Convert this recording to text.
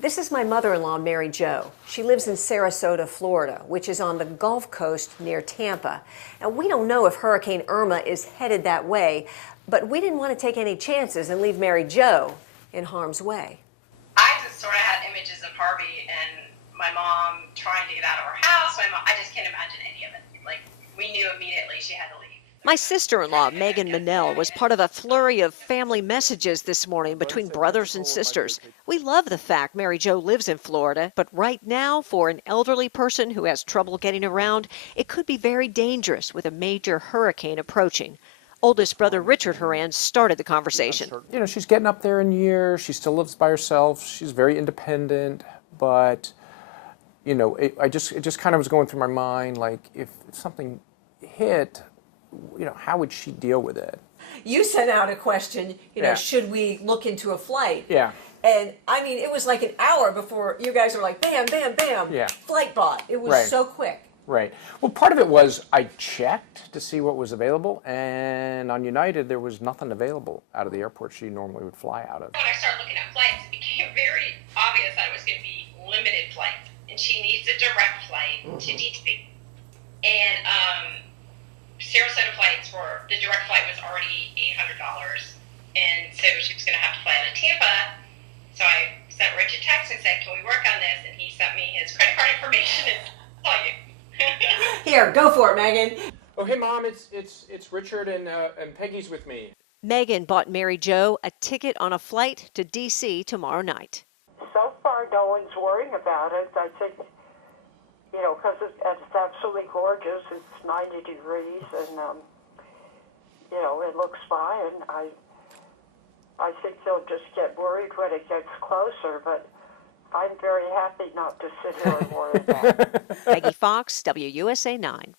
This is my mother-in-law, Mary Jo. She lives in Sarasota, Florida, which is on the Gulf Coast near Tampa. And we don't know if Hurricane Irma is headed that way, but we didn't want to take any chances and leave Mary Jo in harm's way. I just sort of had images of Harvey and my mom trying to get out of her house. I just can't imagine any of it. Like, we knew immediately she had to leave. My sister-in-law, Megan Minnell, was part of a flurry of family messages this morning between brothers and sisters. We love the fact Mary Jo lives in Florida, but right now, for an elderly person who has trouble getting around, it could be very dangerous with a major hurricane approaching. Oldest brother Richard Horan started the conversation. You know, she's getting up there in years. She still lives by herself. She's very independent, but you know, it just kind of was going through my mind, like if something hit, you know, how would she deal with it? You sent out a question, Yeah. should we look into a flight? Yeah. And I mean, it was like an hour before you guys were like, bam, bam, bam, Yeah. flight bought. It was Right. so quick. Right. Well, part of it was I checked to see what was available, and on United there was nothing available out of the airport she normally would fly out of. When I started looking at flights, it became very obvious that it was going to be limited flights, and she needs a direct flight to DC. And Sarasota flights were, the direct flight was already $800, and so she was going to have to fly out of Tampa. So I sent Rich a text and said, "Can we work on this?" And he sent me his credit card information and I'll tell you. Here, go for it, Megan. Oh, hey, Mom, it's Richard and Peggy's with me. Megan bought Mary Jo a ticket on a flight to D.C. tomorrow night. So far, no one's worrying about it. I think, you know, because it's absolutely gorgeous. It's 90 degrees, and, you know, it looks fine. I think they'll just get worried when it gets closer, but I'm very happy not to sit here and worry about it. Peggy Fox, WUSA 9.